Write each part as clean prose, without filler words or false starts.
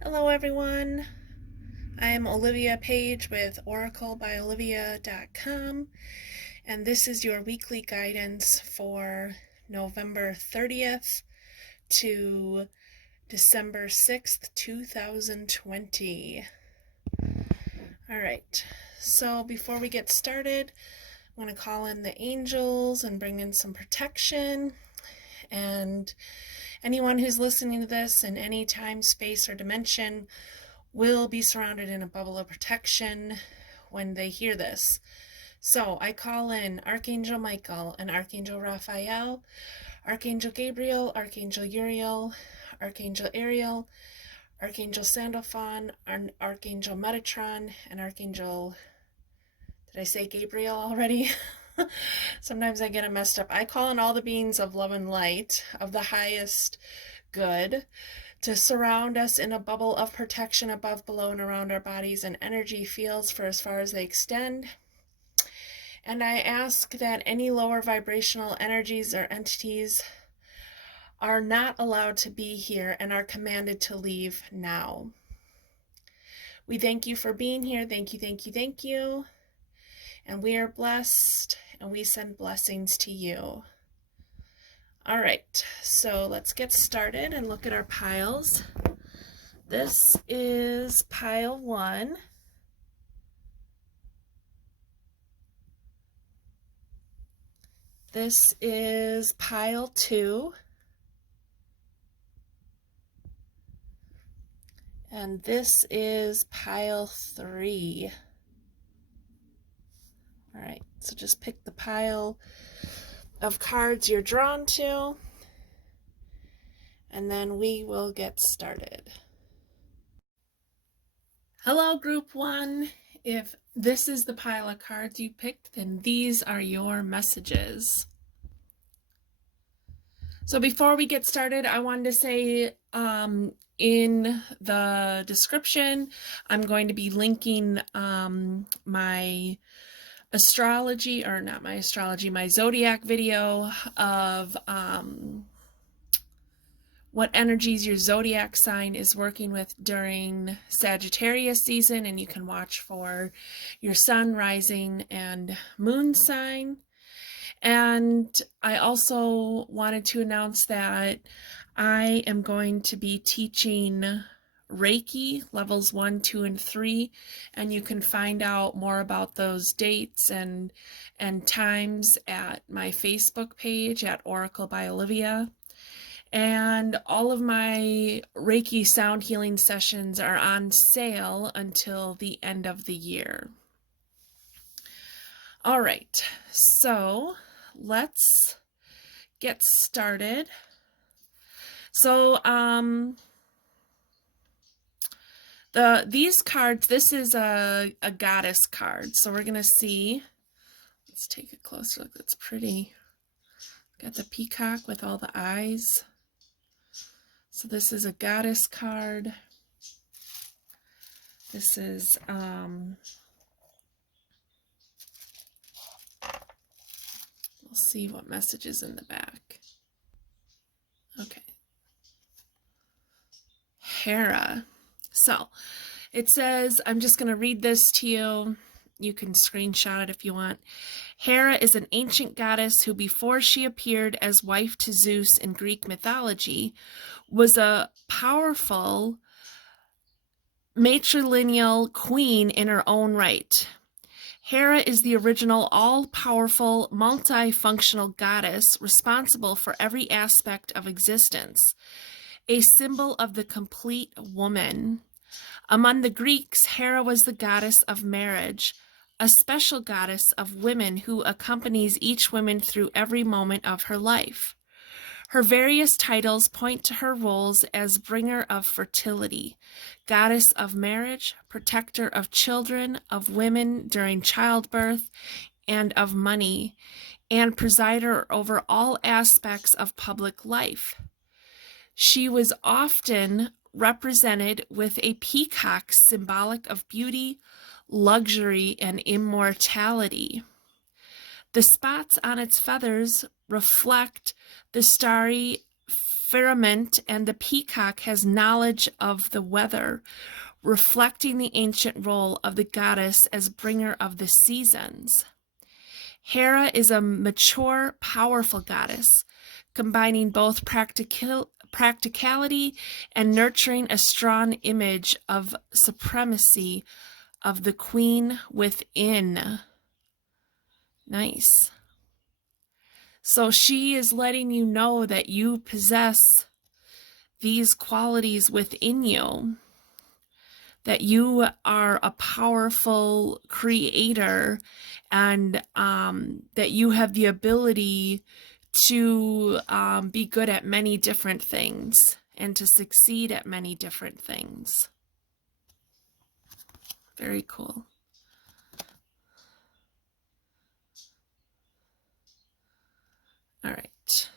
Hello everyone, I'm Olivia Page with oraclebyolivia.com, and this is your weekly guidance for November 30th to December 6th, 2020. Alright, so before we get started, I'm going to call in the angels and bring in some protection, and anyone who's listening to this in any time, space, or dimension will be surrounded in a bubble of protection when they hear this. So I call in Archangel Michael and Archangel Raphael, Archangel Gabriel, Archangel Uriel, Archangel Ariel, Archangel Sandalphon, Archangel Metatron, and Archangel... Did I say Gabriel already? Sometimes I get it messed up. I call in all the beings of love and light, of the highest good, to surround us in a bubble of protection above, below, and around our bodies and energy fields for as far as they extend. And I ask that any lower vibrational energies or entities are not allowed to be here and are commanded to leave now. We thank you for being here. Thank you, thank you, thank you. And we are blessed, and we send blessings to you. All right, so let's get started and look at our piles. This is pile 1. This is pile 2. And this is pile 3. All right, so just pick the pile of cards you're drawn to, and then we will get started. Hello, Group 1. If this is the pile of cards you picked, then these are your messages. So before we get started, I wanted to say in the description, I'm going to be linking my astrology, or not my astrology, my Zodiac video of what energies your Zodiac sign is working with during Sagittarius season, and you can watch for your sun, rising, and moon sign. And I also wanted to announce that I am going to be teaching Reiki levels 1, 2, and 3, and you can find out more about those dates and times at my Facebook page at Oracle by Olivia. And all of my Reiki sound healing sessions are on sale until the end of the year. All right, so let's get started. So these cards, this is a goddess card. So we're gonna see, let's take a closer look. That's pretty. Got the peacock with all the eyes. So this is a goddess card. This is we'll see what message is in the back. Okay. Hera. So it says, I'm just going to read this to you. You can screenshot it if you want. Hera is an ancient goddess who, before she appeared as wife to Zeus in Greek mythology, was a powerful matrilineal queen in her own right. Hera is the original all-powerful, multifunctional goddess responsible for every aspect of existence, a symbol of the complete woman. Among the Greeks, Hera was the goddess of marriage, a special goddess of women who accompanies each woman through every moment of her life. Her various titles point to her roles as bringer of fertility, goddess of marriage, protector of children, of women during childbirth, and of money, and presider over all aspects of public life. She was often represented with a peacock symbolic of beauty, luxury, and immortality. The spots on its feathers reflect the starry firmament, and the peacock has knowledge of the weather, reflecting the ancient role of the goddess as bringer of the seasons. Hera is a mature, powerful goddess, combining both practicality and nurturing a strong image of supremacy of the queen within. Nice. So she is letting you know that you possess these qualities within you, that you are a powerful creator, and that you have the ability to be good at many different things and to succeed at many different things. Very cool. All right.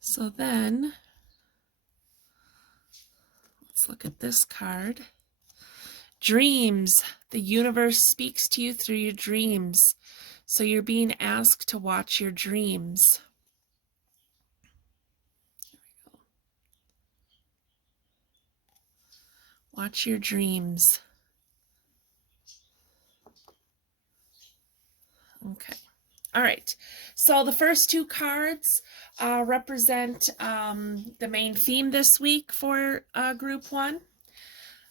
So then, let's look at this card. Dreams. The universe speaks to you through your dreams. So you're being asked to watch your dreams. There we go. Watch your dreams. Okay. All right. So the first two cards represent the main theme this week for group one.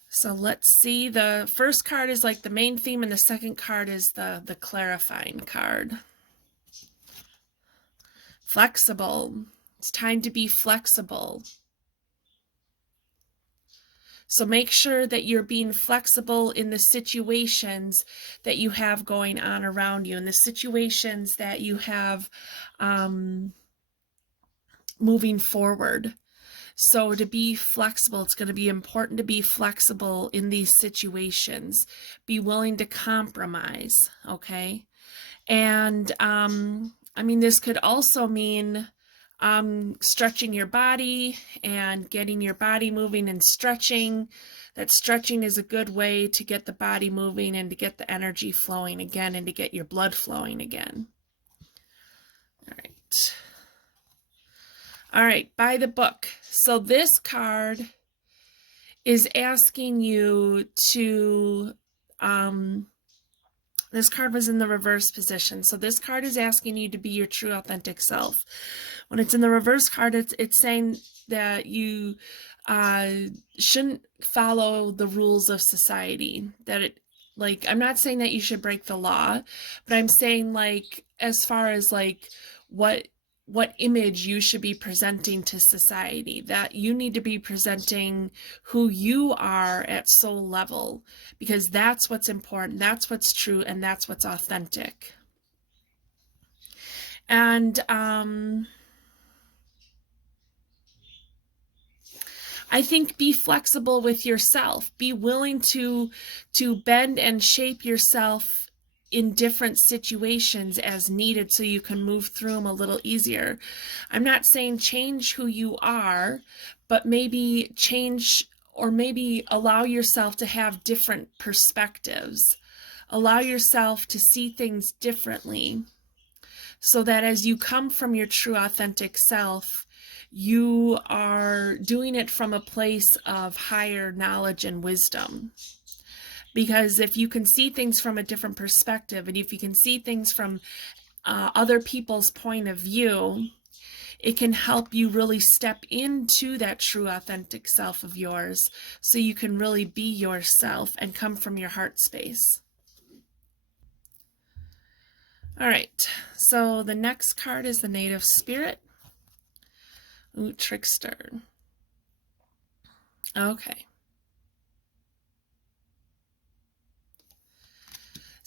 So let's see. The first card is like the main theme, and the second card is the clarifying card. Flexible. It's time to be flexible. So make sure that you're being flexible in the situations that you have going on around you, and the situations that you have moving forward. So to be flexible, it's going to be important to be flexible in these situations. Be willing to compromise, okay? And I mean, this could also mean stretching your body and getting your body moving and stretching. That stretching is a good way to get the body moving and to get the energy flowing again and to get your blood flowing again. All right. All right, by the book. So this card is asking you to, this card was in the reverse position. So this card is asking you to be your true authentic self. When it's in the reverse card, it's saying that you shouldn't follow the rules of society. That it, like, I'm not saying that you should break the law, but I'm saying, like, as far as like what image you should be presenting to society, that you need to be presenting who you are at soul level, because that's what's important, that's what's true, and that's what's authentic. And I think be flexible with yourself. Be willing to bend and shape yourself in different situations as needed so you can move through them a little easier. I'm not saying change who you are, but maybe change, or maybe allow yourself to have different perspectives. Allow yourself to see things differently so that as you come from your true authentic self, you are doing it from a place of higher knowledge and wisdom. Because if you can see things from a different perspective, and if you can see things from other people's point of view, it can help you really step into that true authentic self of yours, so you can really be yourself and come from your heart space. All right, so the next card is the Native Spirit. Ooh, Trickster. Okay.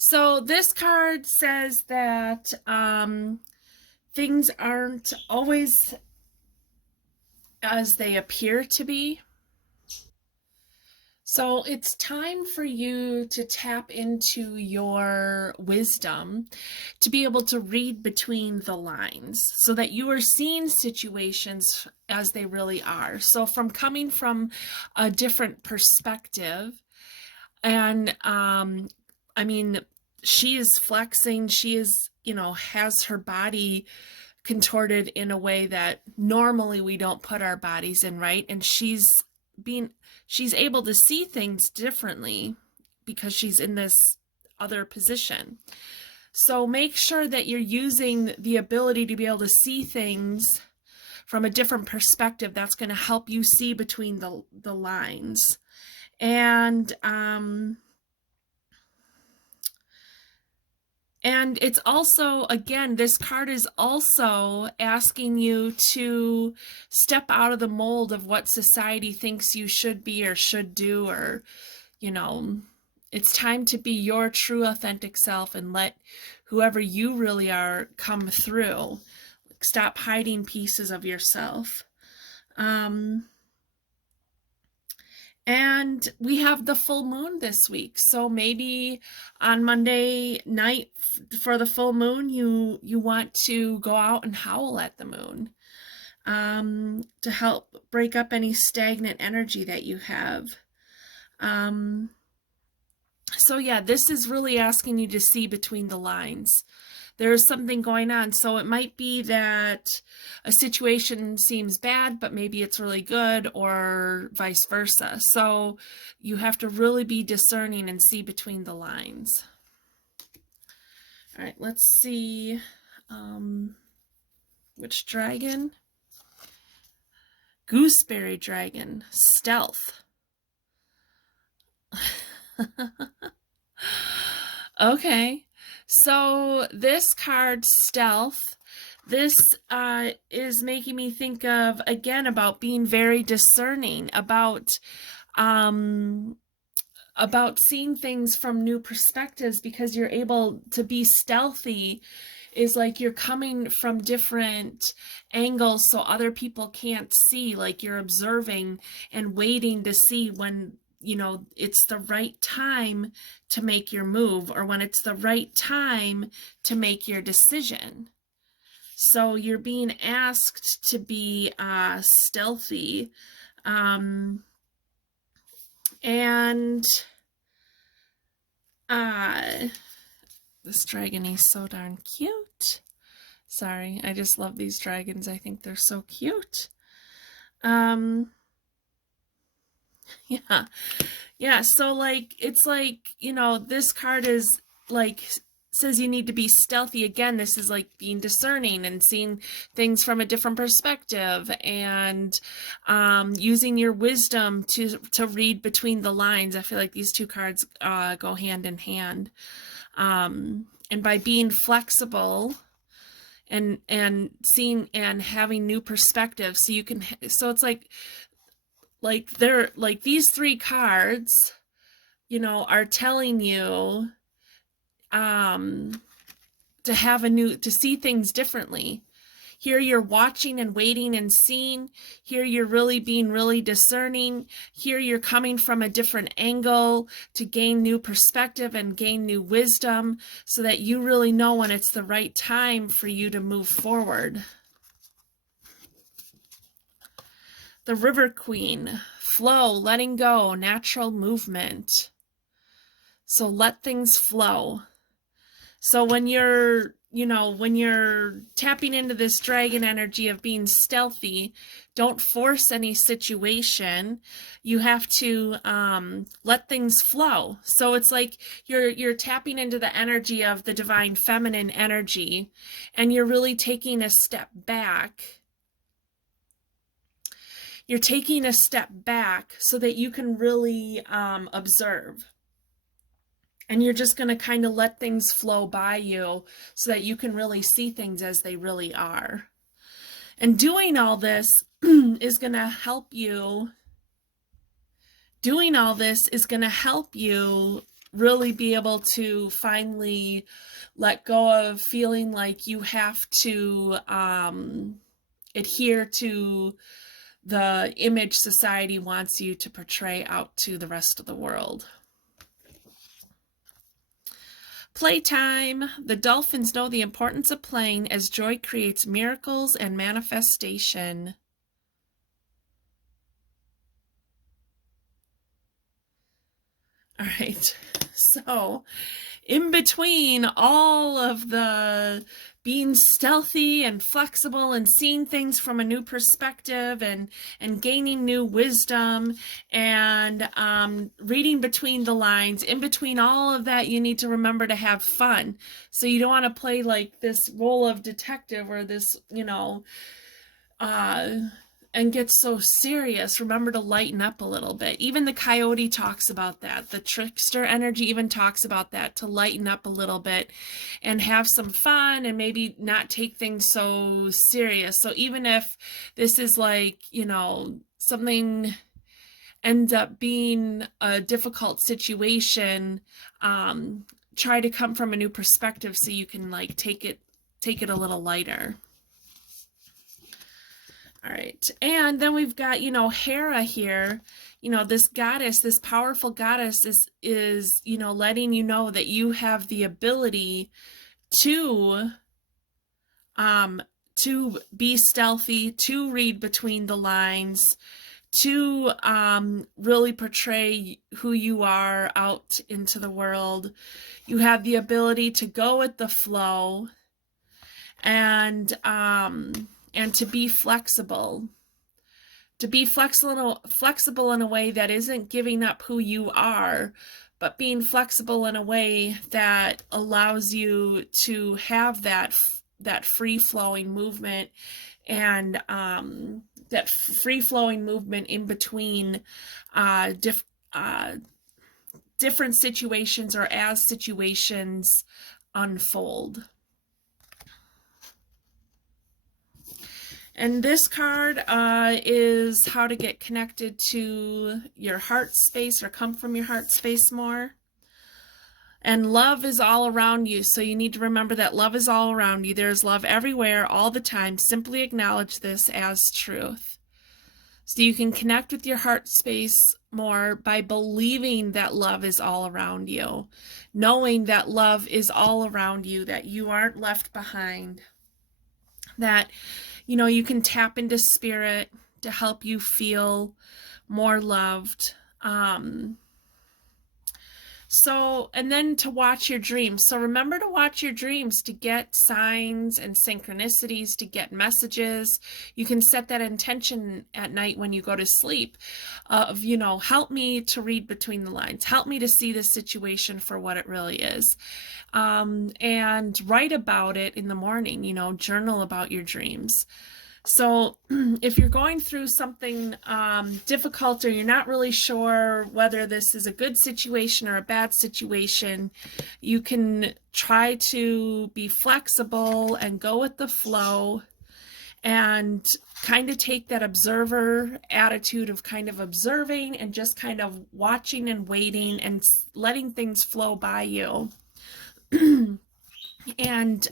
So this card says that things aren't always as they appear to be. So it's time for you to tap into your wisdom to be able to read between the lines so that you are seeing situations as they really are. So from coming from a different perspective, and I mean, she is flexing, she is, you know, has her body contorted in a way that normally we don't put our bodies in, right? And she's able to see things differently because she's in this other position. So make sure that you're using the ability to be able to see things from a different perspective. That's going to help you see between the lines. And it's also, again, this card is also asking you to step out of the mold of what society thinks you should be or should do, or, you know, it's time to be your true authentic self and let whoever you really are come through. Stop hiding pieces of yourself. And we have the full moon this week. So maybe on Monday night for the full moon, you want to go out and howl at the moon to help break up any stagnant energy that you have. So yeah, this is really asking you to see between the lines. There's something going on. So it might be that a situation seems bad, but maybe it's really good, or vice versa. So you have to really be discerning and see between the lines. All right, let's see which dragon. Gooseberry dragon, stealth. Okay. So this card, Stealth, this is making me think of, again, about being very discerning, about seeing things from new perspectives, because you're able to be stealthy is like you're coming from different angles so other people can't see, like you're observing and waiting to see when, you know, it's the right time to make your move, or when it's the right time to make your decision. So you're being asked to be stealthy. This dragon is so darn cute. Sorry, I just love these dragons. I think they're so cute. Yeah, so like, it's like, you know, this card is like, says you need to be stealthy. Again, this is like being discerning and seeing things from a different perspective, and using your wisdom to read between the lines. I feel like these two cards go hand in hand. And by being flexible and seeing and having new perspectives, so you can, so it's like they're like, these three cards, you know, are telling you to have to see things differently. Here you're watching and waiting and seeing. Here you're really being really discerning. Here you're coming from a different angle to gain new perspective and gain new wisdom, so that you really know when it's the right time for you to move forward. The River Queen, flow, letting go, natural movement. So let things flow. So when you're, you know, when you're tapping into this dragon energy of being stealthy, don't force any situation. You have to let things flow. So it's like you're tapping into the energy of the divine feminine energy, and you're really taking a step back. You're taking a step back so that you can really observe. And you're just going to kind of let things flow by you so that you can really see things as they really are. And doing all this is going to help you. Doing all this is going to help you really be able to finally let go of feeling like you have to adhere to the image society wants you to portray out to the rest of the world. Playtime. The dolphins know the importance of playing, as joy creates miracles and manifestation. All right, so in between all of the being stealthy and flexible and seeing things from a new perspective and gaining new wisdom and reading between the lines. In between all of that, you need to remember to have fun. So you don't want to play like this role of detective or this, and get so serious. Remember to lighten up a little bit. Even the coyote talks about that. The trickster energy even talks about that, to lighten up a little bit and have some fun and maybe not take things so serious. So even if this is like, something ends up being a difficult situation, try to come from a new perspective so you can like take it a little lighter. All right, and then we've got, Hera here, this goddess, this powerful goddess is, letting you know that you have the ability to be stealthy, to read between the lines, to really portray who you are out into the world. You have the ability to go with the flow and to be flexible. To be flexible in a way that isn't giving up who you are, but being flexible in a way that allows you to have that free-flowing movement and that free-flowing movement in between different situations or as situations unfold. And this card is how to get connected to your heart space or come from your heart space more. And love is all around you. So you need to remember that love is all around you. There's love everywhere, all the time. Simply acknowledge this as truth. So you can connect with your heart space more by believing that love is all around you. Knowing that love is all around you, that you aren't left behind. That you can tap into spirit to help you feel more loved. And then to watch your dreams. So remember to watch your dreams to get signs and synchronicities, to get messages. You can set that intention at night when you go to sleep of, help me to read between the lines. Help me to see the situation for what it really is. And write about it in the morning, journal about your dreams. So if you're going through something difficult, or you're not really sure whether this is a good situation or a bad situation, you can try to be flexible and go with the flow and kind of take that observer attitude of kind of observing and just kind of watching and waiting and letting things flow by you. And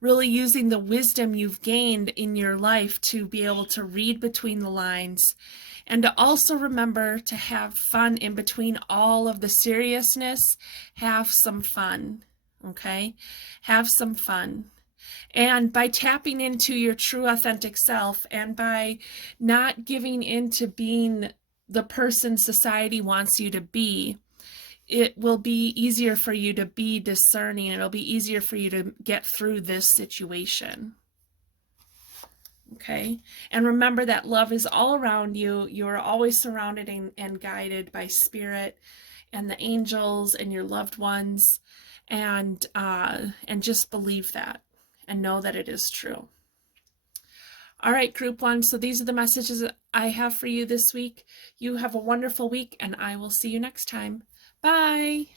really using the wisdom you've gained in your life to be able to read between the lines, and to also remember to have fun in between all of the seriousness. Have some fun, okay? Have some fun. And by tapping into your true authentic self, and by not giving in to being the person society wants you to be, it will be easier for you to be discerning. It'll be easier for you to get through this situation. Okay? And remember that love is all around you. You are always surrounded and guided by spirit and the angels and your loved ones. And just believe that and know that it is true. All right, group one. So these are the messages that I have for you this week. You have a wonderful week, and I will see you next time. Bye.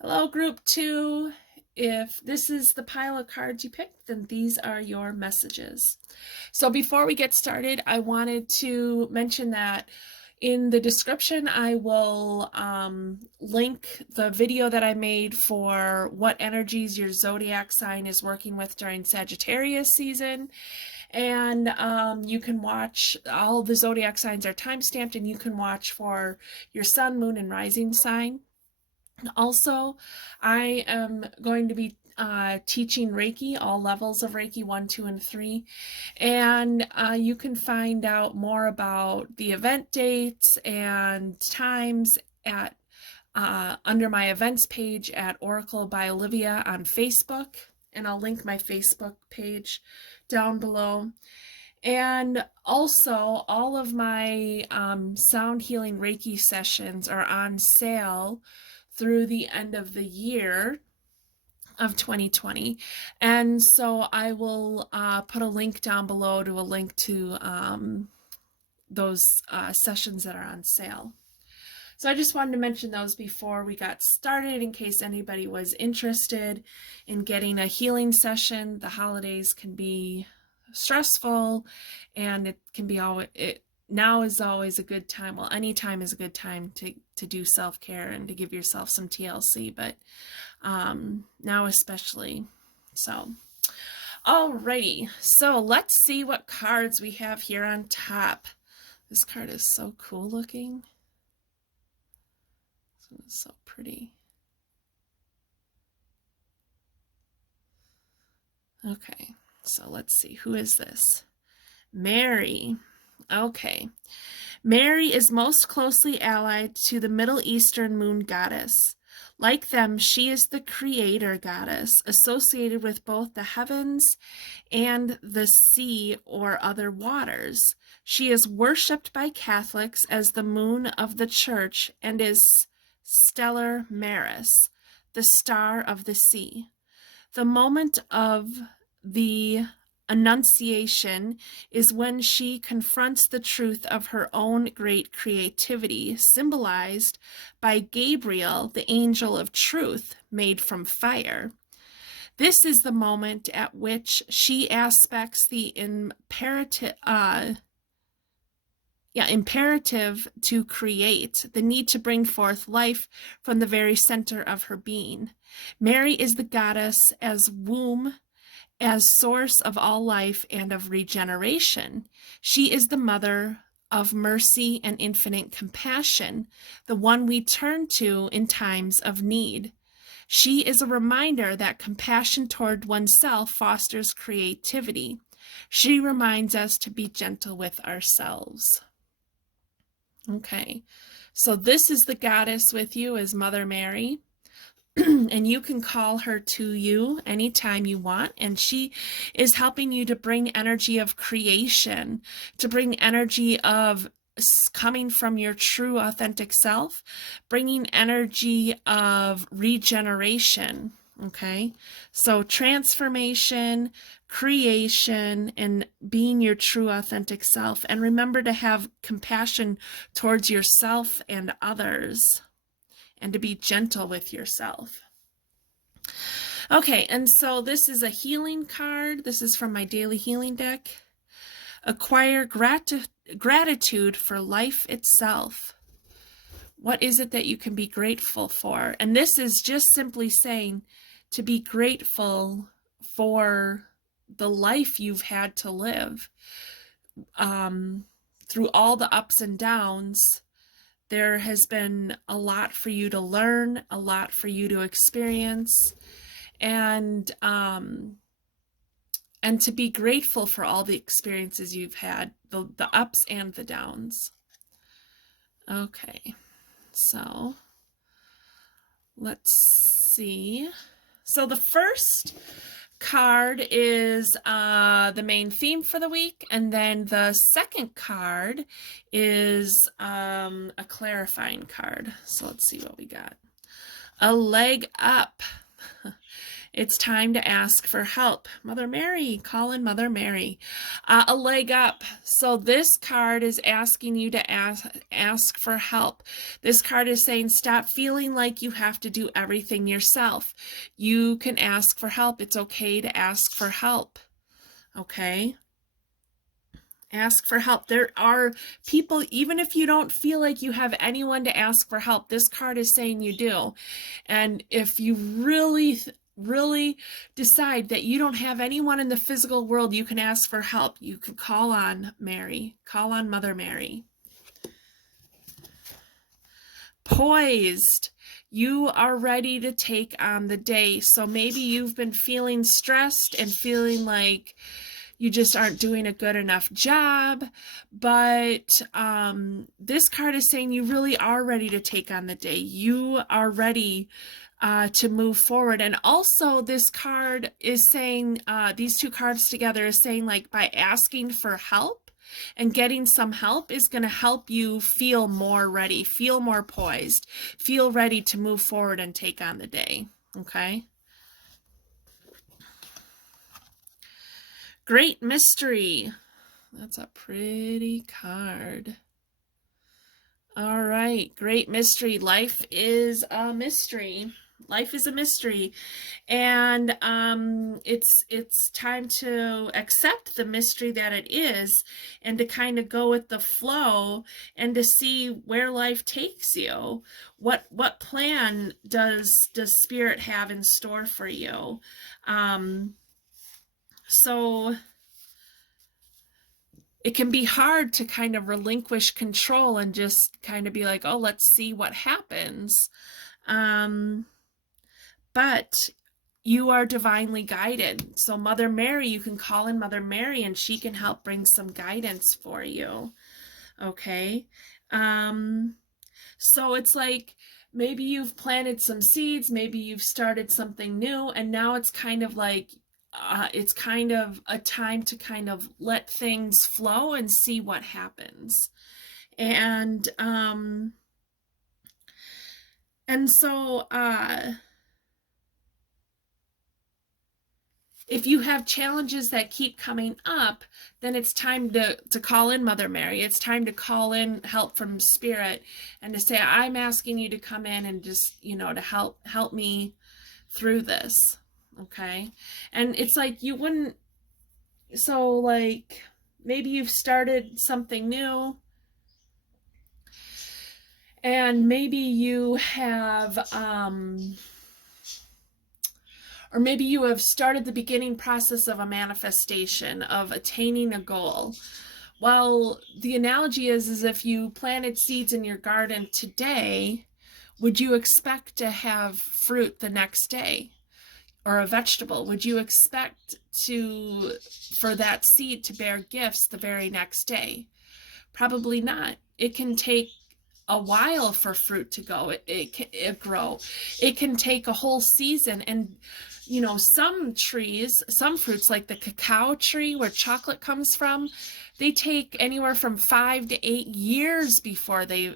Hello, group two. If this is the pile of cards you picked, then these are your messages. So before we get started, I wanted to mention that in the description, I will link the video that I made for what energies your zodiac sign is working with during Sagittarius season. And you can watch, all the zodiac signs are time-stamped, and you can watch for your sun, moon, and rising sign. Also, I am going to be teaching Reiki, all levels of Reiki 1, 2, and 3. And you can find out more about the event dates and times at under my events page at Oracle by Olivia on Facebook, and I'll link my Facebook page down below. And also, all of my sound healing Reiki sessions are on sale through the end of the year of 2020. And so I will put a link down below to a link to those sessions that are on sale. So I just wanted to mention those before we got started in case anybody was interested in getting a healing session. The holidays can be stressful, and it can be now is always a good time. Well, any time is a good time to do self-care and to give yourself some TLC, but now especially. So alrighty, so let's see what cards we have here on top. This card is so cool looking. It's so pretty. Okay, so let's see, who is this? Mary. Okay. Mary is most closely allied to the Middle Eastern moon goddess. Like them, she is the creator goddess, associated with both the heavens and the sea or other waters. She is worshipped by Catholics as the moon of the church and is Stellar Maris, the star of the sea. The moment of the Annunciation is when she confronts the truth of her own great creativity, symbolized by Gabriel, the angel of truth, made from fire. This is the moment at which she aspects the imperative to create, the need to bring forth life from the very center of her being. Mary is the goddess as womb, as source of all life and of regeneration. She is the mother of mercy and infinite compassion, the one we turn to in times of need. She is a reminder that compassion toward oneself fosters creativity. She reminds us to be gentle with ourselves. Okay, so this is the goddess with you, is Mother Mary. And you can call her to you anytime you want, and she is helping you to bring energy of creation, to bring energy of coming from your true authentic self, bringing energy of regeneration. Okay, so transformation, creation, and being your true authentic self. And remember to have compassion towards yourself and others, and to be gentle with yourself. Okay, and so this is a healing card. This is from my daily healing deck. Acquire gratitude for life itself. What is it that you can be grateful for? And this is just simply saying to be grateful for the life you've had to live. Through all the ups and downs, there has been a lot for you to learn, a lot for you to experience, and to be grateful for all the experiences you've had, the ups and the downs. Okay, so let's see. So the first card is the main theme for the week, and then the second card is a clarifying card. So let's see what we got. A leg up. It's time to ask for help. Mother Mary, call in Mother Mary. A leg up. So this card is asking you to ask for help. This card is saying stop feeling like you have to do everything yourself. You can ask for help. It's okay to ask for help. Okay? Ask for help. There are people, even if you don't feel like you have anyone to ask for help, this card is saying you do. And if you really decide that you don't have anyone in the physical world you can ask for help, you can call on Mary. Call on Mother Mary. Poised. You are ready to take on the day. So maybe you've been feeling stressed and feeling like you just aren't doing a good enough job. But this card is saying you really are ready to take on the day. You are ready to move forward. And also this card is saying, these two cards together is saying, like, by asking for help and getting some help is going to help you feel more ready, feel more poised, feel ready to move forward and take on the day. Okay. Great Mystery. That's a pretty card. All right, Great Mystery. Life is a mystery. Life is a mystery. And it's time to accept the mystery that it is, and to kind of go with the flow and to see where life takes you. What plan does Spirit have in store for you? So it can be hard to kind of relinquish control and just kind of be like, oh, let's see what happens. But you are divinely guided. So Mother Mary, you can call in Mother Mary and she can help bring some guidance for you. Okay. So it's like, maybe you've planted some seeds, maybe you've started something new, and now it's kind of like, it's kind of a time to kind of let things flow and see what happens. And so if you have challenges that keep coming up, then it's time to call in Mother Mary. It's time to call in help from Spirit and to say, I'm asking you to come in and just, to help me through this. Okay. And it's like, you wouldn't, so like, maybe you've started something new, and maybe you have, or maybe you have started the beginning process of a manifestation, of attaining a goal. Well, the analogy is if you planted seeds in your garden today, would you expect to have fruit the next day? Or a vegetable? Would you expect for that seed to bear gifts the very next day? Probably not. It can take a while for fruit to grow. It can take a whole season. And some trees, some fruits, like the cacao tree where chocolate comes from, they take anywhere from 5 to 8 years before they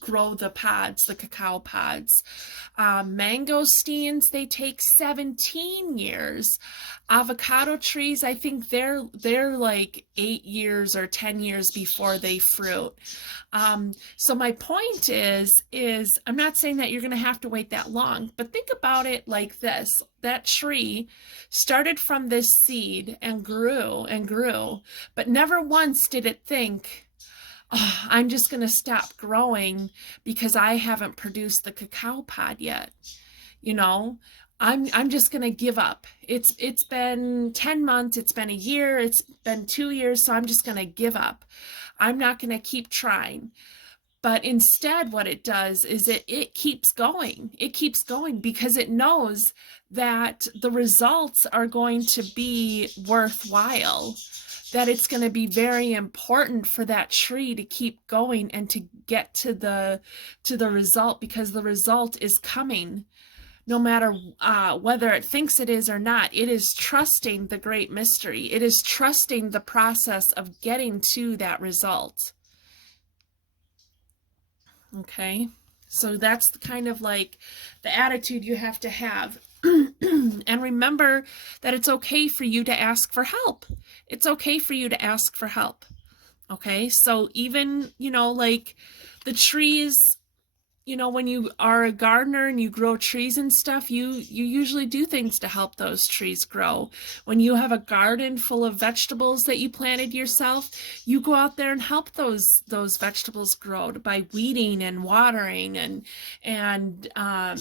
grow the pods, the cacao pods. Mangosteens, they take 17 years. Avocado trees, I think they're like 8 years or 10 years before they fruit. So my point is I'm not saying that you're going to have to wait that long, but think about it like this. That tree started from this seed and grew, but never once did it think, oh, I'm just going to stop growing because I haven't produced the cacao pod yet. I'm just going to give up. It's been 10 months, it's been a year, it's been 2 years, so I'm just going to give up. I'm not going to keep trying. But instead what it does is it keeps going. It keeps going because it knows that the results are going to be worthwhile, that it's going to be very important for that tree to keep going and to get to the result, because the result is coming no matter whether it thinks it is or not. It is trusting the great mystery. It is trusting the process of getting to that result. Okay, so that's kind of like the attitude you have to have. And remember that it's okay for you to ask for help. It's okay for you to ask for help. Okay, so even, like the trees, when you are a gardener and you grow trees and stuff, you usually do things to help those trees grow. When you have a garden full of vegetables that you planted yourself, you go out there and help those vegetables grow by weeding and watering and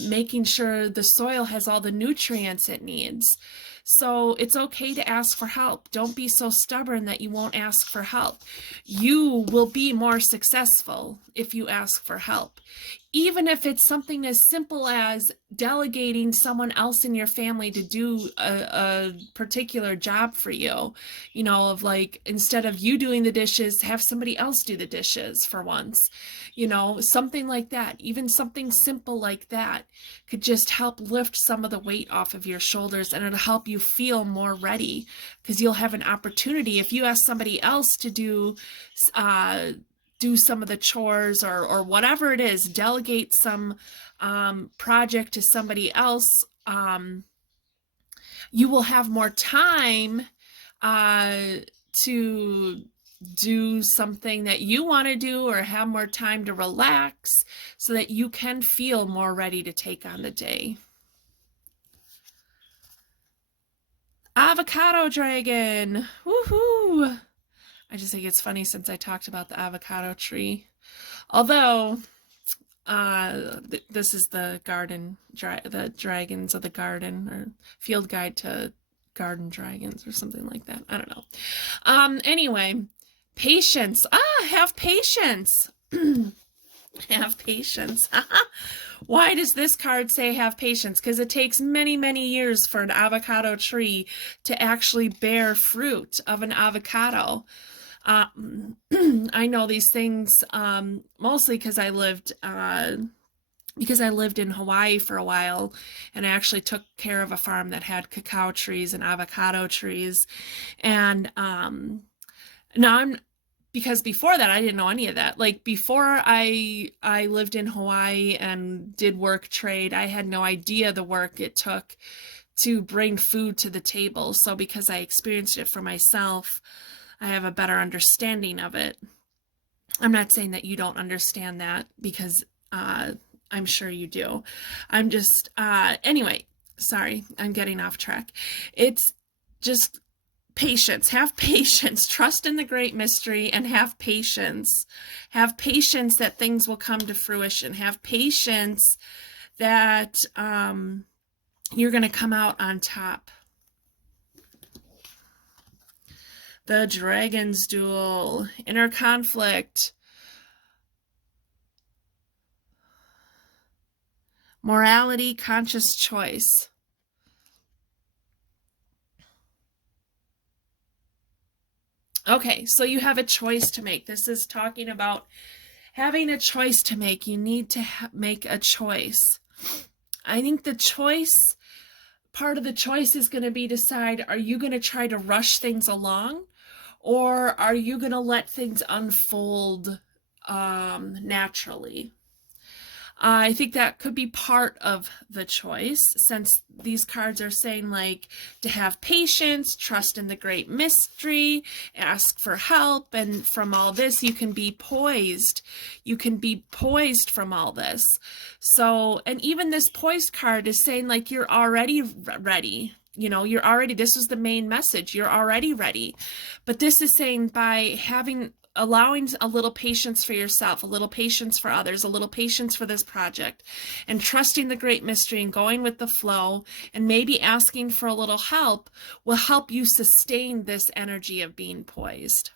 making sure the soil has all the nutrients it needs. So it's okay to ask for help. Don't be so stubborn that you won't ask for help. You will be more successful if you ask for help. even if it's something as simple as delegating someone else in your family to do a particular job for you, you know, of like, instead of you doing the dishes, have somebody else do the dishes for once, you know, something like that. Even something simple like that could just help lift some of the weight off of your shoulders, and it'll help you feel more ready, because you'll have an opportunity. If you ask somebody else to do some of the chores or whatever it is, delegate some project to somebody else, you will have more time to do something that you want to do, or have more time to relax, so that you can feel more ready to take on the day. Avocado dragon. Woohoo! I just think it's funny since I talked about the avocado tree. Although, this is the the dragons of the garden, or field guide to garden dragons, or something like that. I don't know. Anyway, patience. Have patience. Have patience. Why does this card say have patience? Because it takes many, many years for an avocado tree to actually bear fruit of an avocado. I know these things mostly because I lived in Hawaii for a while, and I actually took care of a farm that had cacao trees and avocado trees. And because before that I didn't know any of that. Like, before I lived in Hawaii and did work trade, I had no idea the work it took to bring food to the table. So because I experienced it for myself, I have a better understanding of it. I'm not saying that you don't understand that, because I'm sure you do. I'm just, anyway, sorry, I'm getting off track. It's just patience. Have patience. Trust in the great mystery, and have patience. Have patience that things will come to fruition. Have patience that you're going to come out on top. The Dragon's Duel, inner conflict, morality, conscious choice. Okay, so you have a choice to make. This is talking about having a choice to make. You need to make a choice. I think the choice, part of the choice is going to be decide, are you going to try to rush things along? Or are you going to let things unfold naturally? I think that could be part of the choice, since these cards are saying, like, to have patience, trust in the great mystery, ask for help, and from all this, you can be poised. You can be poised from all this. So, and even this poised card is saying, like, you're already ready. You know, you're already, this is the main message, you're already ready. But this is saying by allowing a little patience for yourself, a little patience for others, a little patience for this project, and trusting the great mystery and going with the flow, and maybe asking for a little help will help you sustain this energy of being poised.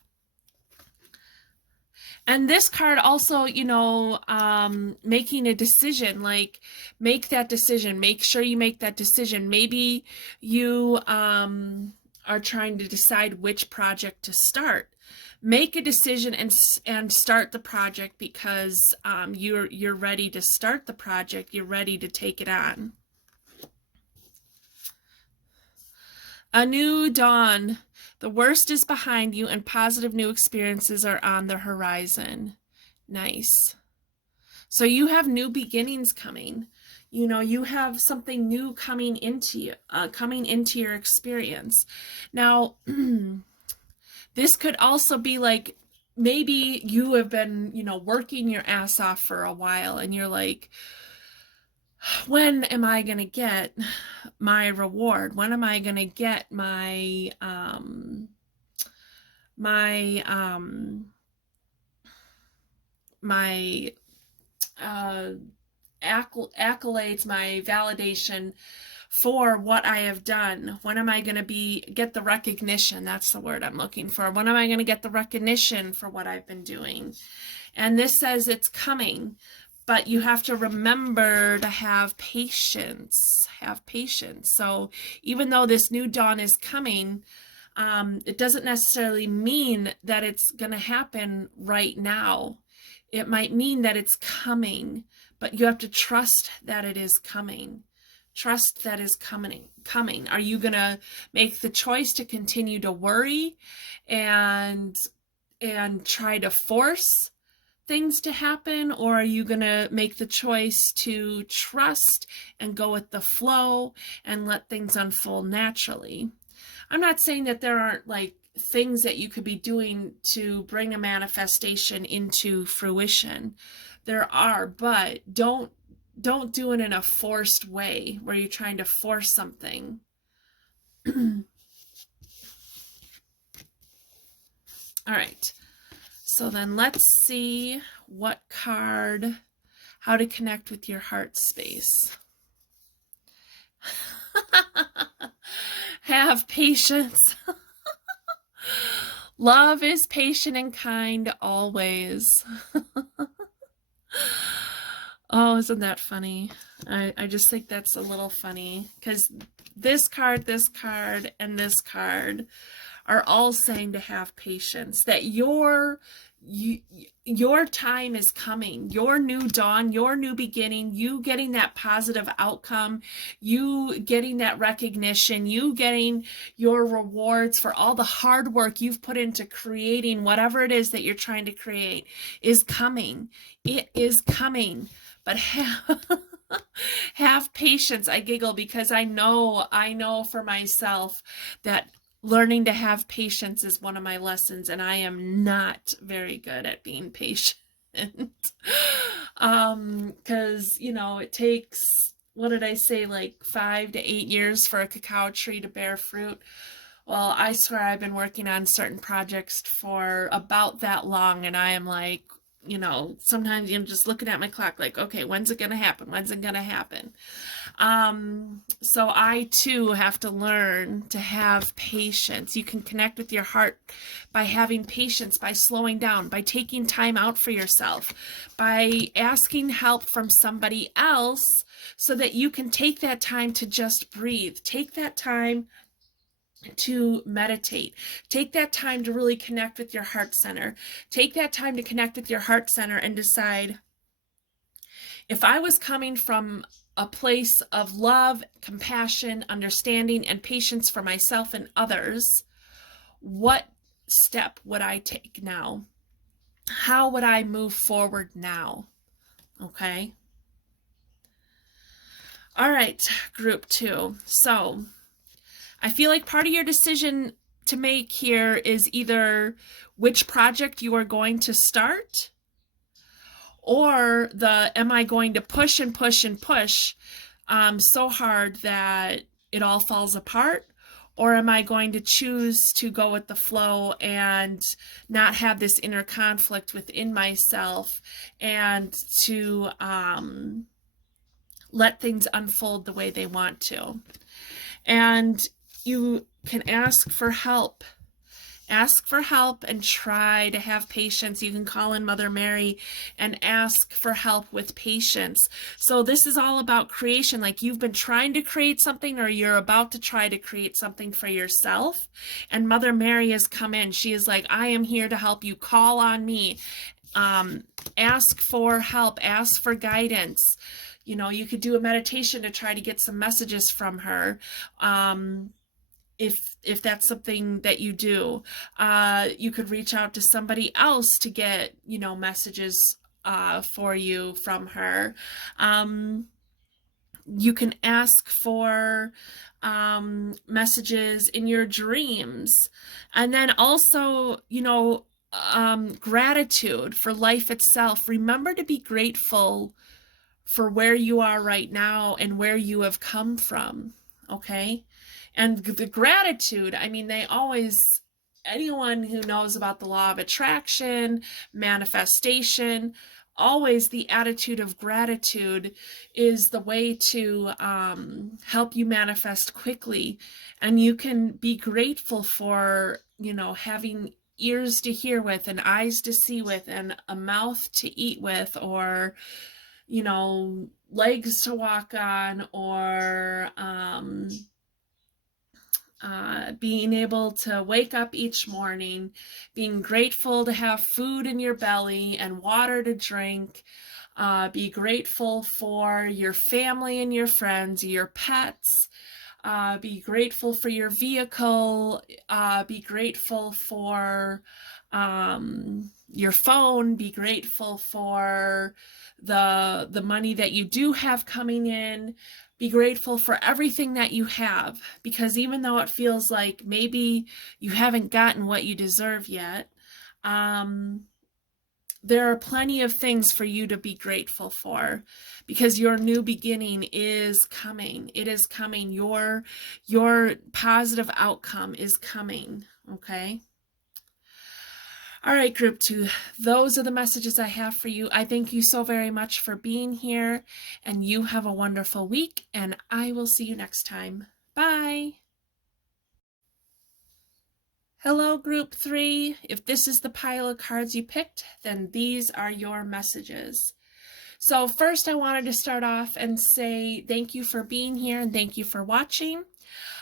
And this card also, you know, making a decision, like, make that decision. Make sure you make that decision. Maybe you are trying to decide which project to start. Make a decision and start the project, because you're ready to start the project. You're ready to take it on. A new dawn. The worst is behind you, and positive new experiences are on the horizon. Nice. So you have new beginnings coming. You know, you have something new coming into you, coming into your experience. Now, this could also be like, maybe you have been, you know, working your ass off for a while, and you're like, when am I going to get my reward? When am I going to get my accolades, my validation for what I have done? When am I going to get the recognition? That's the word I'm looking for. When am I going to get the recognition for what I've been doing? And this says it's coming. but you have to remember to have patience. Have patience. So even though this new dawn is coming, it doesn't necessarily mean that it's going to happen right now. It might mean that it's coming, but you have to trust that it is coming. Trust that is coming. Are you going to make the choice to continue to worry and try to force things to happen, or are you going to make the choice to trust and go with the flow and let things unfold naturally? I'm not saying that there aren't like things that you could be doing to bring a manifestation into fruition. There are, but don't do it in a forced way where you're trying to force something. All right. So then let's see what card, how to connect with your heart space. Have patience. Love is patient and kind always. Oh, isn't that funny? I just think that's a little funny because this card, and this card are all saying to have patience, that your time is coming, your new dawn, your new beginning, you getting that positive outcome, you getting that recognition, you getting your rewards for all the hard work you've put into creating whatever it is that you're trying to create is coming. It is coming. But have patience. I giggle because I know for myself that learning to have patience is one of my lessons, and I am not very good at being patient. Because, it takes, what did I say, like 5 to 8 years for a cacao tree to bear fruit. Well, I swear I've been working on certain projects for about that long, and I am like, sometimes I'm just looking at my clock like, okay, when's it going to happen? When's it going to happen? So I too have to learn to have patience. You can connect with your heart by having patience, by slowing down, by taking time out for yourself, by asking help from somebody else so that you can take that time to just breathe. Take that time to meditate. Take that time to really connect with your heart center. Take that time to connect with your heart center and decide, if I was coming from a place of love, compassion, understanding, and patience for myself and others, what step would I take now? How would I move forward now? Okay. All right, group 2. So I feel like part of your decision to make here is either which project you are going to start, or am I going to push and push and push so hard that it all falls apart, or am I going to choose to go with the flow and not have this inner conflict within myself and to let things unfold the way they want to? And you can ask for help. Ask for help and try to have patience. You can call in Mother Mary and ask for help with patience. So this is all about creation. Like you've been trying to create something, or you're about to try to create something for yourself. And Mother Mary has come in. She is like, I am here to help you. Call on me. Ask for help. Ask for guidance. You could do a meditation to try to get some messages from her. If that's something that you do, you could reach out to somebody else to get, messages for you from her. You can ask for messages in your dreams. And then also, gratitude for life itself. Remember to be grateful for where you are right now and where you have come from. Okay. And the gratitude, anyone who knows about the law of attraction, manifestation, always the attitude of gratitude is the way to help you manifest quickly. And you can be grateful for, having ears to hear with and eyes to see with and a mouth to eat with, or you know, legs to walk on, or being able to wake up each morning, being grateful to have food in your belly and water to drink. Be grateful for your family and your friends, your pets. Be grateful for your vehicle. Be grateful for your phone. Be grateful for the money that you do have coming in. Be grateful for everything that you have, because even though it feels like maybe you haven't gotten what you deserve yet, there are plenty of things for you to be grateful for, because your new beginning is coming. It is coming. Your positive outcome is coming. Okay. All right, group 2, those are the messages I have for you. I thank you so very much for being here, and you have a wonderful week, and I will see you next time. Bye. Hello, group 3. If this is the pile of cards you picked, then these are your messages. So first, I wanted to start off and say thank you for being here and thank you for watching.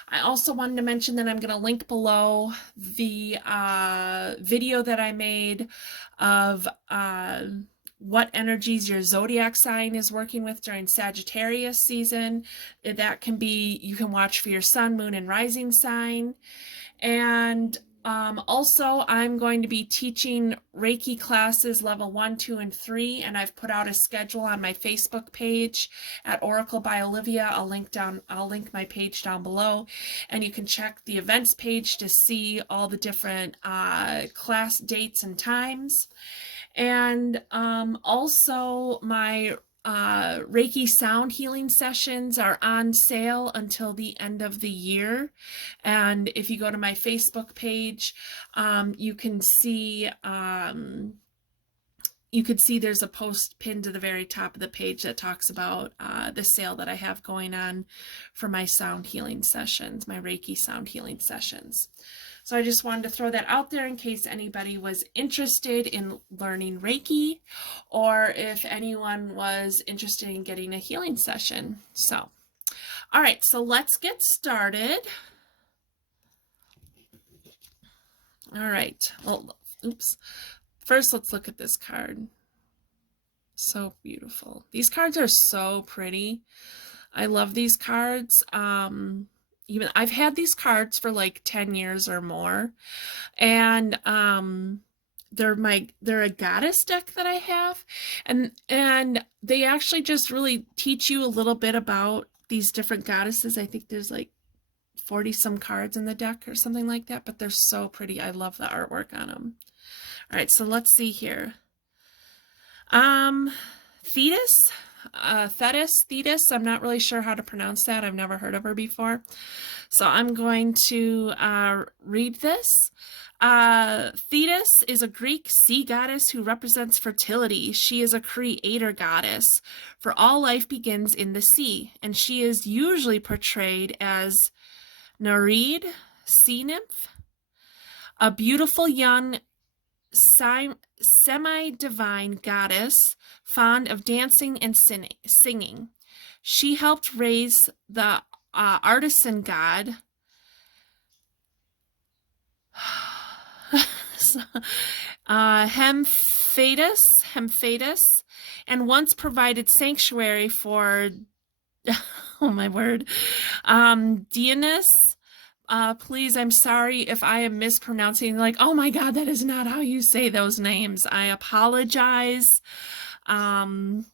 I also wanted to mention that I'm going to link below the video that I made of what energies your zodiac sign is working with during Sagittarius season. That can be, you can watch for your sun, moon, and rising sign. And also, I'm going to be teaching Reiki classes level 1, 2, and 3, and I've put out a schedule on my Facebook page at Oracle by Olivia. I'll link my page down below, and you can check the events page to see all the different class dates and times. And also, my Reiki sound healing sessions are on sale until the end of the year. And if you go to my Facebook page, you can see there's a post pinned to the very top of the page that talks about the sale that I have going on for my sound healing sessions, my Reiki sound healing sessions. So I just wanted to throw that out there in case anybody was interested in learning Reiki, or if anyone was interested in getting a healing session. So, all right, so let's get started. All right, well, oops. First, let's look at this card. So beautiful. These cards are so pretty. I love these cards. Even I've had these cards for like 10 years or more, and they're a goddess deck that I have, and they actually just really teach you a little bit about these different goddesses. I think there's like 40 some cards in the deck or something like that, but they're so pretty. I love the artwork on them. All right, so let's see here. Thetis, I'm not really sure how to pronounce that. I've never heard of her before. So I'm going to read this. Thetis is a Greek sea goddess who represents fertility. She is a creator goddess, for all life begins in the sea, and she is usually portrayed as Nari, sea nymph, a beautiful young semi-divine goddess fond of dancing and singing. She helped raise the artisan god Hemphatus, and once provided sanctuary for oh my word, Denise. Please, I'm sorry if I am mispronouncing, like, oh my God, that is not how you say those names. I apologize. I'm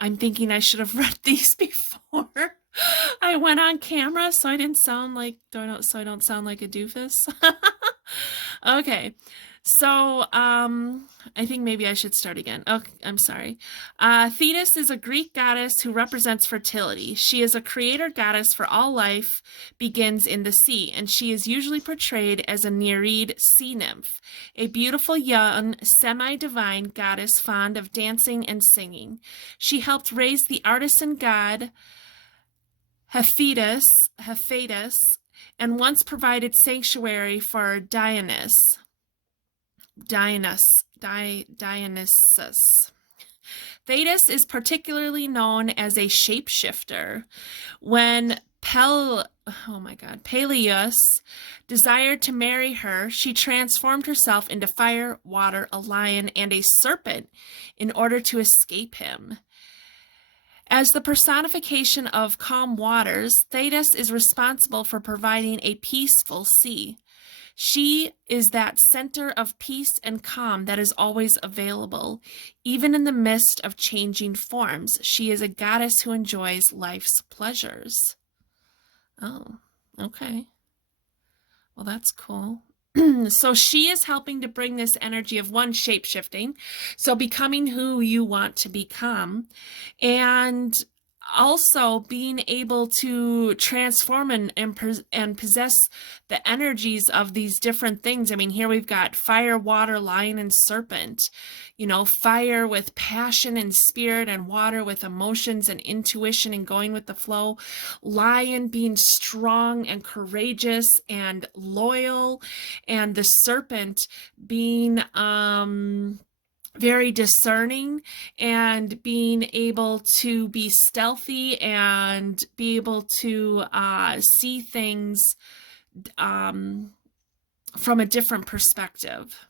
thinking I should have read these before I went on camera, so I don't sound like a doofus. Okay. So, I think maybe I should start again. Okay, I'm sorry. Thetis is a Greek goddess who represents fertility. She is a creator goddess, for all life begins in the sea, and she is usually portrayed as a Nereid sea nymph, a beautiful young semi-divine goddess fond of dancing and singing. She helped raise the artisan god Hephaestus, and once provided sanctuary for Dionysus. Thetis is particularly known as a shapeshifter. When Peleus desired to marry her, she transformed herself into fire, water, a lion, and a serpent in order to escape him. As the personification of calm waters, Thetis is responsible for providing a peaceful sea. She is that center of peace and calm that is always available, even in the midst of changing forms. She is a goddess who enjoys life's pleasures. Oh, okay. Well, that's cool. So she is helping to bring this energy of one, shape-shifting, so becoming who you want to become, and also being able to transform and possess the energies of these different things. I mean, here we've got fire, water, lion, and serpent. You know, fire with passion and spirit, and water with emotions and intuition and going with the flow. Lion being strong and courageous and loyal, and the serpent being very discerning and being able to be stealthy and be able to see things from a different perspective.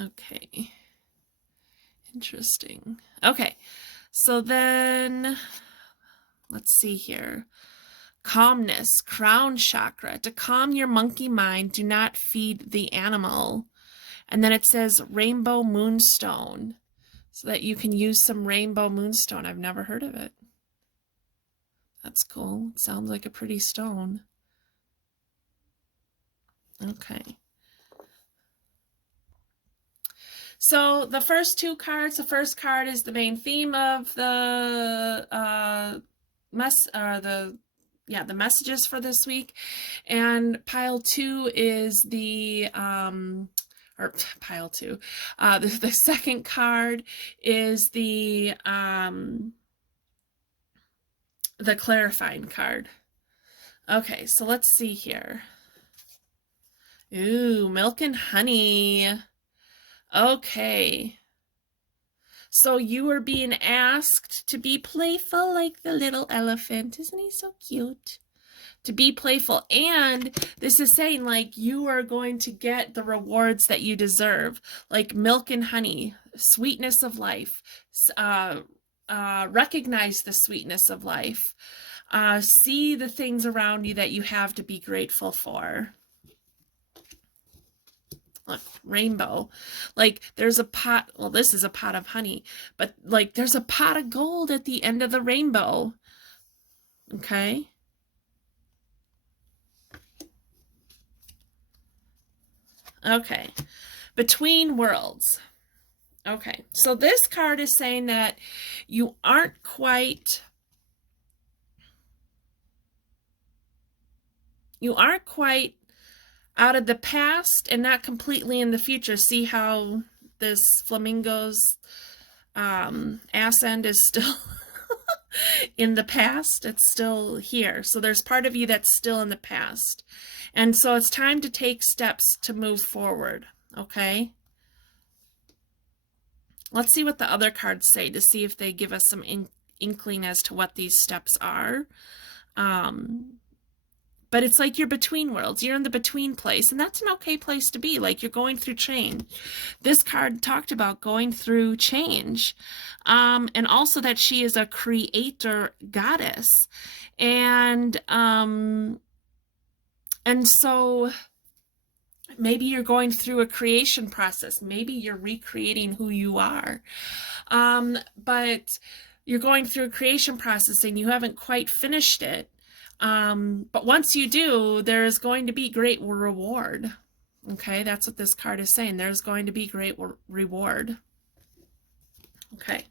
Okay. Interesting. Okay. So then let's see here. Calmness, crown chakra. To calm your monkey mind, do not feed the animal. And then it says rainbow moonstone, so that you can use some rainbow moonstone. I've never heard of it. That's cool. It sounds like a pretty stone. Okay. So the first two cards, the first card is the main theme of the the messages for this week, and pile 2 is the pile 2. The second card is the clarifying card. Okay, so let's see here. Ooh, milk and honey. Okay. So you were being asked to be playful like the little elephant. Isn't he so cute? To be playful. And this is saying, like, you are going to get the rewards that you deserve, like milk and honey, sweetness of life. Recognize the sweetness of life. See the things around you that you have to be grateful for. Look, rainbow. Like, there's a pot. Well, this is a pot of honey, but like there's a pot of gold at the end of the rainbow. Okay. Okay. Between worlds. Okay. So this card is saying that you aren't quite out of the past and not completely in the future. See how this flamingo's ass end is still in the past? It's still here. So there's part of you that's still in the past. And so it's time to take steps to move forward, okay? Let's see what the other cards say to see if they give us some inkling as to what these steps are. But it's like you're between worlds. You're in the between place, and that's an okay place to be. Like, you're going through change. This card talked about going through change, and also that she is a creator goddess, and so maybe you're going through a creation process. Maybe you're recreating who you are, but you're going through a creation process and you haven't quite finished it. But once you do, there's going to be great reward. Okay, that's what this card is saying. There's going to be great reward. Okay.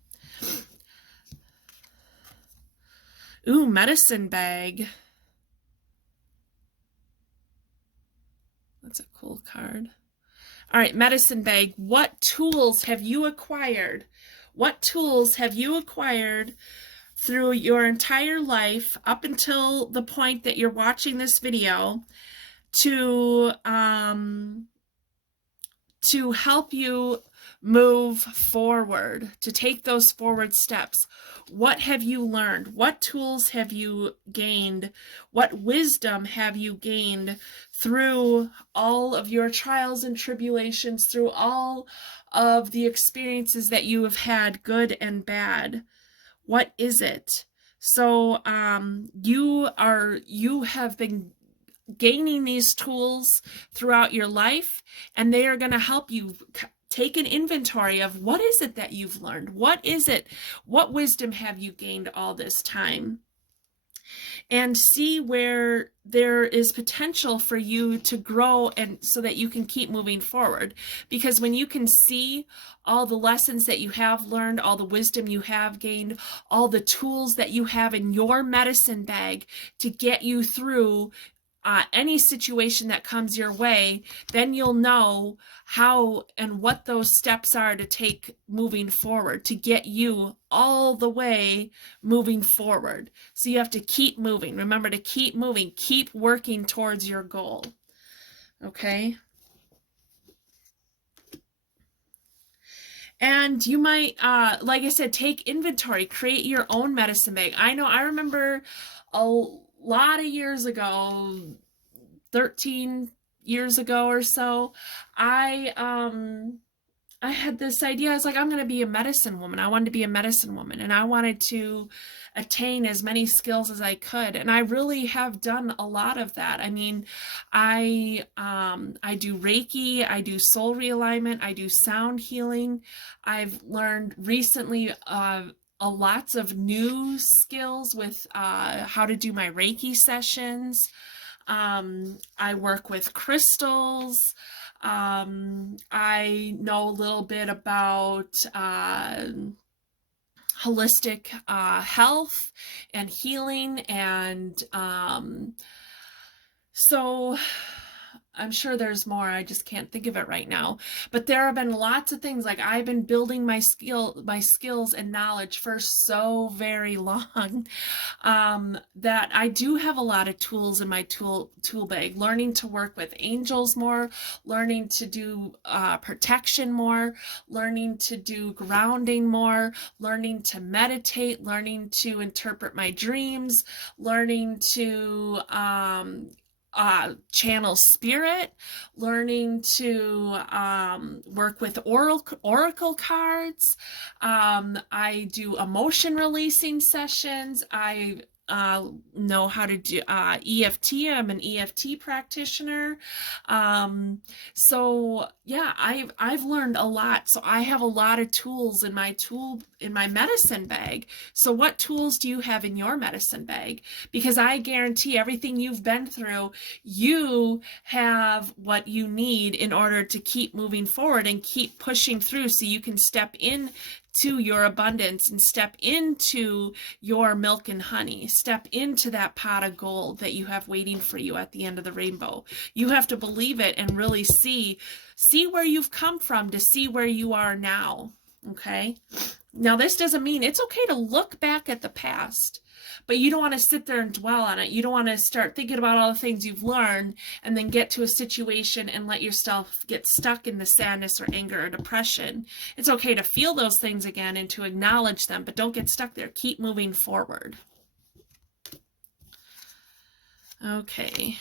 Ooh, medicine bag. That's a cool card. All right, medicine bag. What tools have you acquired? What tools have you acquired through your entire life up until the point that you're watching this video to help you move forward, to take those forward steps. What have you learned? What tools have you gained? What wisdom have you gained through all of your trials and tribulations, through all of the experiences that you have had, good and bad? What is it? So you have been gaining these tools throughout your life, and they are going to help you take an inventory of what is it that you've learned? What is it? What wisdom have you gained all this time? And see where there is potential for you to grow, and so that you can keep moving forward. Because when you can see all the lessons that you have learned, all the wisdom you have gained, all the tools that you have in your medicine bag to get you through any situation that comes your way, then you'll know how and what those steps are to take moving forward, to get you all the way moving forward. So you have to keep moving. Remember to keep moving, keep working towards your goal. Okay? And you might, like I said, take inventory, create your own medicine bag. I remember a lot of years ago, 13 years ago or so, I had this idea. I was like, I'm going to be a medicine woman. I wanted to be a medicine woman, and I wanted to attain as many skills as I could. And I really have done a lot of that. I mean, I do Reiki, I do soul realignment, I do sound healing. I've learned recently lots of new skills with how to do my Reiki sessions. I work with crystals. I know a little bit about holistic health and healing, and so I'm sure there's more. I just can't think of it right now. But there have been lots of things. Like, I've been building my skills and knowledge for so very long, that I do have a lot of tools in my tool bag. Learning to work with angels more, learning to do protection more, learning to do grounding more, learning to meditate, learning to interpret my dreams, learning to channel spirit, learning to work with oracle cards. I do emotion releasing sessions. I know how to do EFT. I'm an EFT practitioner. So yeah, I've learned a lot. So I have a lot of tools in my medicine bag. So what tools do you have in your medicine bag? Because I guarantee everything you've been through, you have what you need in order to keep moving forward and keep pushing through, so you can step in to your abundance and step into your milk and honey, step into that pot of gold that you have waiting for you at the end of the rainbow. You have to believe it and really see where you've come from to see where you are now. Okay? Now, this doesn't mean it's okay to look back at the past, but you don't want to sit there and dwell on it. You don't want to start thinking about all the things you've learned and then get to a situation and let yourself get stuck in the sadness or anger or depression. It's okay to feel those things again and to acknowledge them, but don't get stuck there. Keep moving forward. Okay.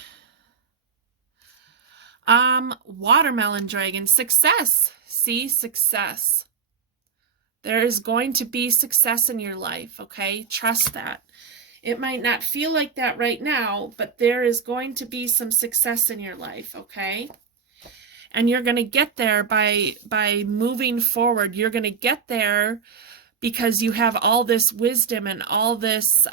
Watermelon dragon, success. See, success. There is going to be success in your life, okay? Trust that. It might not feel like that right now, but there is going to be some success in your life, okay? And you're going to get there by moving forward. You're going to get there because you have all this wisdom and all this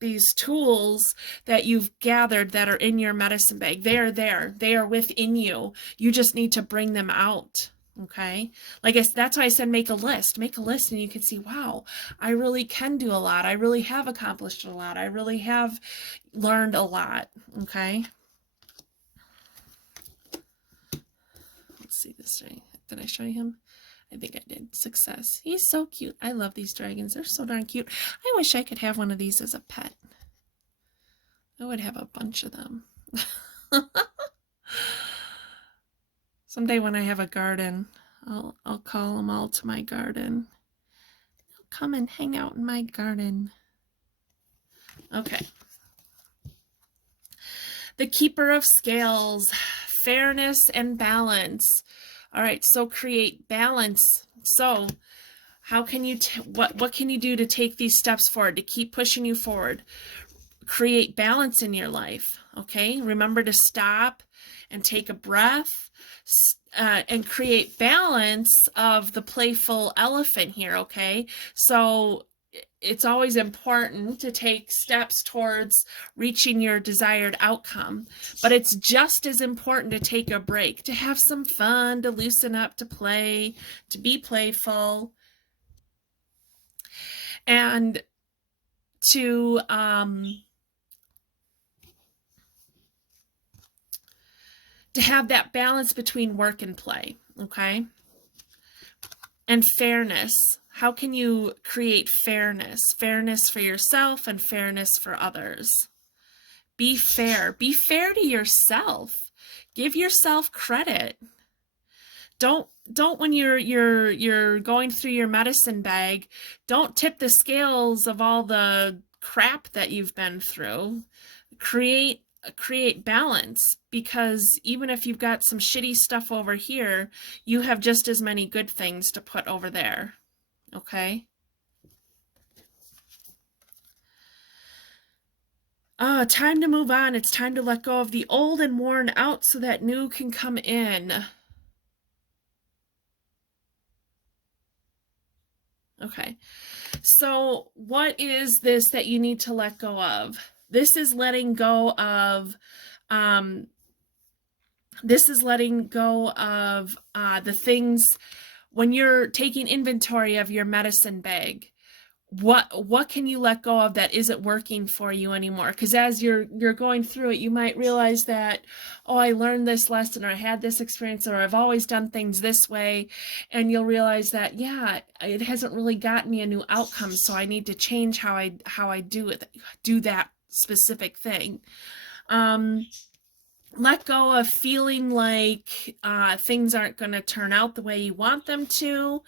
these tools that you've gathered that are in your medicine bag. They are there. They are within you. You just need to bring them out. Okay. That's why I said make a list. Make a list and you can see, wow, I really can do a lot. I really have accomplished a lot. I really have learned a lot. Okay. Let's see this thing. Did I show you him? I think I did. Success. He's so cute. I love these dragons. They're so darn cute. I wish I could have one of these as a pet. I would have a bunch of them. Someday when I have a garden, I'll call them all to my garden. They'll come and hang out in my garden. Okay. The Keeper of Scales, fairness and balance. All right, so create balance. So how can you, what can you do to take these steps forward, to keep pushing you forward? Create balance in your life, okay? Remember to stop and take a breath and create balance of the playful elephant here, okay? So it's always important to take steps towards reaching your desired outcome, but it's just as important to take a break, to have some fun, to loosen up, to play, to be playful, and to have that balance between work and play, okay? And fairness. How can you create fairness? Fairness for yourself and fairness for others. Be fair. Be fair to yourself. Give yourself credit. Don't when you're going through your medicine bag, don't tip the scales of all the crap that you've been through. Create balance, because even if you've got some shitty stuff over here, you have just as many good things to put over there. Okay? Time to move on. It's time to let go of the old and worn out so that new can come in. Okay. So what is this that you need to let go of? This is letting go of the things when you're taking inventory of your medicine bag. What can you let go of that isn't working for you anymore? Because as you're going through it, you might realize that, oh, I learned this lesson, or I had this experience, or I've always done things this way, and you'll realize that, yeah, it hasn't really gotten me a new outcome, so I need to change how I do that specific thing. Let go of feeling like things aren't going to turn out the way you want them to.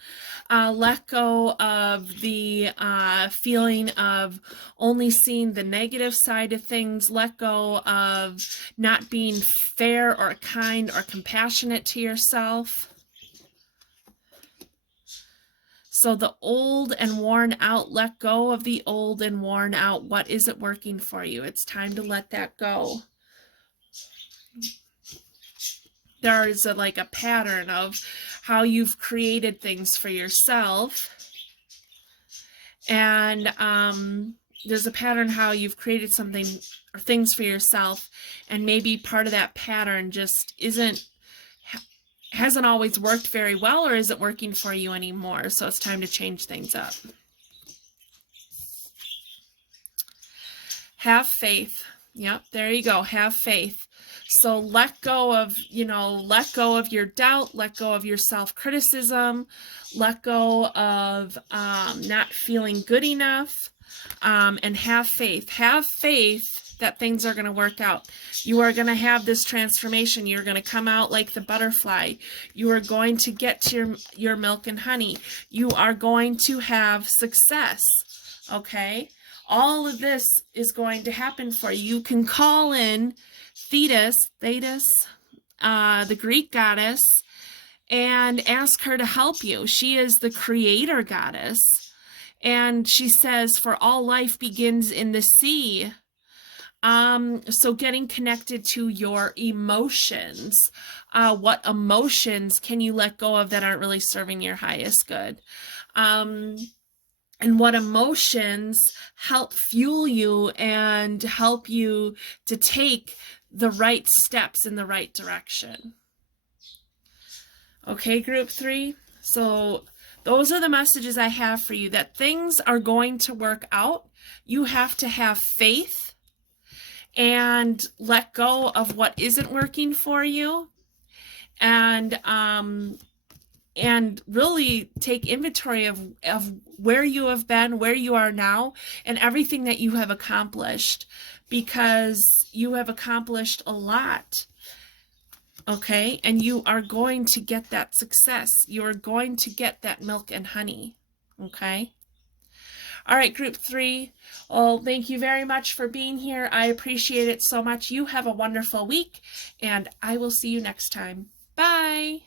Let go of the feeling of only seeing the negative side of things. Let go of not being fair or kind or compassionate to yourself. So the old and worn out, let go of the old and worn out. What isn't working for you? It's time to let that go. There's like a pattern of how you've created things for yourself, and there's a pattern how you've created something or things for yourself, and maybe part of that pattern just hasn't always worked very well, or isn't working for you anymore. So it's time to change things up. Have faith. Yep, there you go. Have faith. So let go of your doubt, let go of your self-criticism, let go of not feeling good enough, and have faith. Have faith that things are going to work out. You are going to have this transformation. You're going to come out like the butterfly. You are going to get to your milk and honey. You are going to have success. Okay? All of this is going to happen for you. You can call in Thetis, the Greek goddess, and ask her to help you. She is the creator goddess, and she says, for all life begins in the sea. So getting connected to your emotions. What emotions can you let go of that aren't really serving your highest good? And what emotions help fuel you and help you to take the right steps in the right direction. Okay, group 3. So those are the messages I have for you, that things are going to work out. You have to have faith and let go of what isn't working for you, and really take inventory of where you have been, where you are now, and everything that you have accomplished, because you have accomplished a lot. Okay, and you are going to get that success. You are going to get that milk and honey. Okay. All right, group 3. Well, thank you very much for being here. I appreciate it so much. You have a wonderful week, and I will see you next time. Bye.